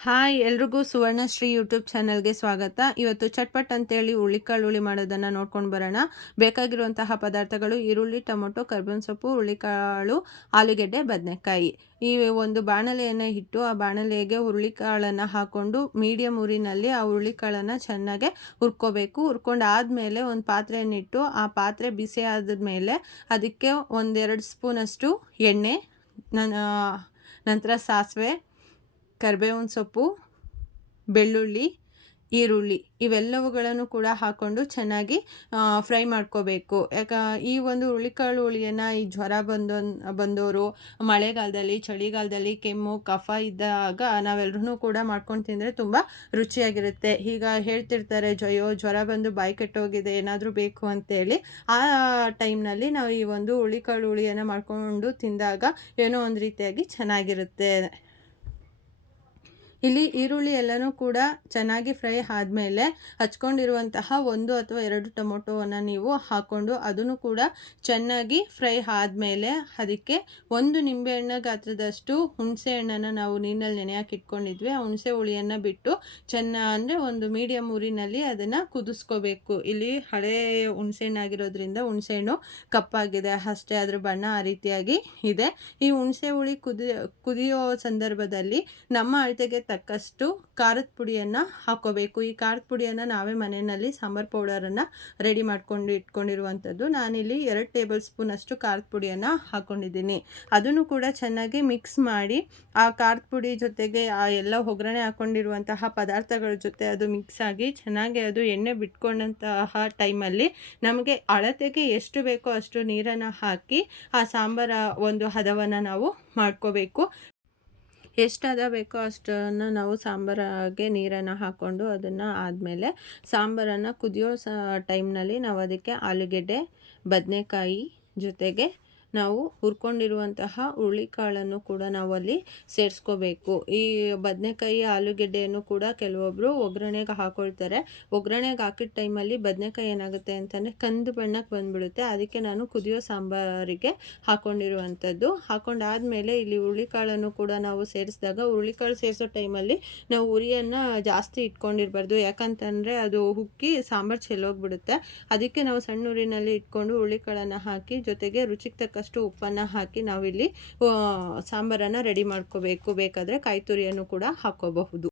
Hi, ಎಲ್ರಿಗೂ ಸುವರ್ಣಶ್ರೀ YouTube ಚಾನಲ್ಗೆ ಸ್ವಾಗತ. ಇವತ್ತು ಚಟ್ಪಟ್ ಅಂತೇಳಿ ಹೇಳಿ ಹುಳಿ ಮಾಡೋದನ್ನು ನೋಡ್ಕೊಂಡು ಬರೋಣ. ಬೇಕಾಗಿರುವಂತಹ ಪದಾರ್ಥಗಳು ಈರುಳ್ಳಿ, ಟೊಮೊಟೊ, ಕರ್ಬೇವಿನ ಸೊಪ್ಪು ಹುಳಿಕಾಳು ಆಲೂಗೆಡ್ಡೆ, ಬದನೆಕಾಯಿ. ಈ ಒಂದು ಬಾಣಲೆಯನ್ನು ಇಟ್ಟು ಆ ಬಾಣಲೆಗೆ ಹುರುಳಿಕಾಳನ್ನು ಹಾಕ್ಕೊಂಡು ಮೀಡಿಯಮ್ ಊರಿನಲ್ಲಿ ಆ ಹುರುಳಿಕಾಳನ್ನು ಚೆನ್ನಾಗೆ ಹುರ್ಕೋಬೇಕು. ಹುರ್ಕೊಂಡು ಆದಮೇಲೆ ಒಂದು ಪಾತ್ರೆಯನ್ನಿಟ್ಟು ಆ ಪಾತ್ರೆ ಬಿಸಿ ಆದಮೇಲೆ ಅದಕ್ಕೆ ಒಂದೆರಡು ಸ್ಪೂನಷ್ಟು ಎಣ್ಣೆ ನಂತರ ಸಾಸಿವೆ ಕರಿಬೇವಿನ ಸೊಪ್ಪು ಬೆಳ್ಳುಳ್ಳಿ, ಈರುಳ್ಳಿ ಇವೆಲ್ಲವುಗಳನ್ನು ಕೂಡ ಹಾಕ್ಕೊಂಡು ಚೆನ್ನಾಗಿ ಫ್ರೈ ಮಾಡ್ಕೋಬೇಕು. ಯಾಕ, ಈ ಒಂದು ಹುಳಿಕಾಳು ಹುಳಿಯನ್ನು ಈ ಜ್ವರ ಬಂದ ಬಂದವರು ಮಳೆಗಾಲದಲ್ಲಿ, ಚಳಿಗಾಲದಲ್ಲಿ ಕೆಮ್ಮು, ಕಫ ಇದ್ದಾಗ ನಾವೆಲ್ಲರೂ ಕೂಡ ಮಾಡ್ಕೊಂಡು ತಿಂದರೆ ತುಂಬ ರುಚಿಯಾಗಿರುತ್ತೆ. ಈಗ ಹೇಳ್ತಿರ್ತಾರೆ, ಜಯೋ, ಜ್ವರ ಬಂದು ಬಾಯಿ ಕೆಟ್ಟೋಗಿದೆ, ಏನಾದರೂ ಬೇಕು ಅಂತೇಳಿ. ಆ ಟೈಮ್ನಲ್ಲಿ ನಾವು ಈ ಒಂದು ಹುಳಿಕಾಳು ಹುಳಿಯನ್ನು ಮಾಡಿಕೊಂಡು ತಿಂದಾಗ ಏನೋ ಒಂದು ರೀತಿಯಾಗಿ ಚೆನ್ನಾಗಿರುತ್ತೆ. ಇಲ್ಲಿ ಈರುಳ್ಳಿ ಎಲ್ಲನೂ ಕೂಡ ಚೆನ್ನಾಗಿ ಫ್ರೈ ಆದಮೇಲೆ ಹಚ್ಕೊಂಡಿರುವಂತಹ ಒಂದು ಅಥವಾ ಎರಡು ಟೊಮೊಟೊವನ್ನು ನೀವು ಹಾಕ್ಕೊಂಡು ಅದನ್ನು ಕೂಡ ಚೆನ್ನಾಗಿ ಫ್ರೈ ಆದಮೇಲೆ ಅದಕ್ಕೆ ಒಂದು ನಿಂಬೆಹಣ್ಣು ಗಾತ್ರದಷ್ಟು ಹುಣಸೆ ಹಣ್ಣನ್ನು ನಾವು ನೀರಿನಲ್ಲಿ ನೆನೆ ಇಟ್ಕೊಂಡಿದ್ವಿ. ಆ ಹುಣಸೆ ಹುಳಿಯನ್ನು ಬಿಟ್ಟು ಚೆನ್ನ ಅಂದರೆ ಒಂದು ಮೀಡಿಯಮ್ ಊರಿನಲ್ಲಿ ಅದನ್ನು ಕುದಿಸ್ಕೋಬೇಕು. ಇಲ್ಲಿ ಹಳೆ ಹುಣಸೆ ಹಣ್ಣಾಗಿರೋದ್ರಿಂದ ಹುಣಸೆಹಣ್ಣು ಕಪ್ಪಾಗಿದೆ ಅಷ್ಟೇ ಅದ್ರ ಬಣ್ಣ ಆ ರೀತಿಯಾಗಿ ಇದೆ. ಈ ಹುಣಸೆ ಹುಳಿ ಕುದಿ, ಕುದಿಯೋ ಸಂದರ್ಭದಲ್ಲಿ ನಮ್ಮ ಅಳತೆಗೆ ತಕ್ಕಷ್ಟು ಖಾರದ ಪುಡಿಯನ್ನು ಹಾಕೋಬೇಕು. ಈ ಖಾರದ ಪುಡಿಯನ್ನು ನಾವೇ ಮನೆಯಲ್ಲಿ ಸಾಂಬಾರ್ ಪೌಡರನ್ನು ರೆಡಿ ಮಾಡ್ಕೊಂಡು ಇಟ್ಕೊಂಡಿರುವಂಥದ್ದು. ನಾನಿಲ್ಲಿ ಎರಡು ಟೇಬಲ್ ಸ್ಪೂನ್ ಅಷ್ಟು ಖಾರದ ಪುಡಿಯನ್ನು ಹಾಕ್ಕೊಂಡಿದ್ದೀನಿ ಅದನ್ನು ಕೂಡ ಚೆನ್ನಾಗಿ ಮಿಕ್ಸ್ ಮಾಡಿ ಆ ಖಾರದ ಪುಡಿ ಜೊತೆಗೆ ಆ ಎಲ್ಲ ಒಗ್ಗರಣೆ ಹಾಕ್ಕೊಂಡಿರುವಂತಹ ಪದಾರ್ಥಗಳ ಜೊತೆ ಅದು ಮಿಕ್ಸ್ ಆಗಿ ಚೆನ್ನಾಗಿ ಅದು ಎಣ್ಣೆ ಬಿಟ್ಕೊಂಡಂತಹ ಟೈಮಲ್ಲಿ ನಮಗೆ ಅಳತೆಗೆ ಎಷ್ಟು ಬೇಕೋ ಅಷ್ಟು ನೀರನ್ನು ಹಾಕಿ ಆ ಸಾಂಬಾರ ಒಂದು ಹದವನ್ನು ನಾವು ಮಾಡ್ಕೋಬೇಕು. ಎಷ್ಟು ಹದ ಬೇಕೋ ಅಷ್ಟನ್ನು ನಾವು ಸಾಂಬಾರಿಗೆ ನೀರನ್ನು ಹಾಕ್ಕೊಂಡು ಅದನ್ನು ಆದಮೇಲೆ ಸಾಂಬಾರನ್ನು ಕುದಿಯೋ ಸ ಟೈಮ್ನಲ್ಲಿ ನಾವು ಅದಕ್ಕೆ ಆಲೂಗೆಡ್ಡೆ, ಬದನೆಕಾಯಿ ಜೊತೆಗೆ ನಾವು ಹುರ್ಕೊಂಡಿರುವಂತಹ ಹುರುಳಿಕಾಳನ್ನು ಕೂಡ ನಾವು ಅಲ್ಲಿ ಸೇರಿಸ್ಕೋಬೇಕು. ಈ ಬದನೆಕಾಯಿ ಆಲೂಗೆಡ್ಡೆಯನ್ನು ಕೂಡ ಕೆಲವೊಬ್ಬರು ಒಗ್ಗರಣೆಗೆ ಹಾಕೊಳ್ತಾರೆ. ಒಗ್ಗರಣೆಗೆ ಹಾಕಿದ ಟೈಮಲ್ಲಿ ಬದನೆಕಾಯಿ ಏನಾಗುತ್ತೆ ಅಂತಂದರೆ ಕಂದು ಬಣ್ಣಕ್ಕೆ ಬಂದ್ಬಿಡುತ್ತೆ. ಅದಕ್ಕೆ ನಾನು ಕುದಿಯೋ ಸಾಂಬಾರಿಗೆ ಹಾಕ್ಕೊಂಡಿರುವಂಥದ್ದು ಹಾಕೊಂಡಾದಮೇಲೆ ಇಲ್ಲಿ ಹುರುಳಿಕಾಳನ್ನು ಕೂಡ ನಾವು ಸೇರಿಸಿದಾಗ ಹುರುಳಿಕಾಳು ಸೇರಿಸೋ ಟೈಮಲ್ಲಿ ನಾವು ಉರಿಯನ್ನು ಜಾಸ್ತಿ ಇಟ್ಕೊಂಡಿರಬಾರ್ದು. ಯಾಕಂತಂದರೆ ಅದು ಉಕ್ಕಿ ಸಾಂಬಾರು ಚೆಲ್ಲೋಗ್ಬಿಡುತ್ತೆ. ಅದಕ್ಕೆ ನಾವು ಸಣ್ಣ ಉರಿನಲ್ಲಿ ಇಟ್ಕೊಂಡು ಹುರುಳಿಕಾಳನ್ನು ಹಾಕಿ ಜೊತೆಗೆ ರುಚಿಗೆ ತಕ್ಕ ಸಾಕಷ್ಟು ಉಪ್ಪನ್ನು ಹಾಕಿ ನಾವಿಲ್ಲಿ ಸಾಂಬಾರನ್ನು ರೆಡಿ ಮಾಡ್ಕೋಬೇಕು. ಬೇಕಾದರೆ ಕಾಯಿ ತುರಿಯನ್ನು ಕೂಡ ಹಾಕೋಬಹುದು.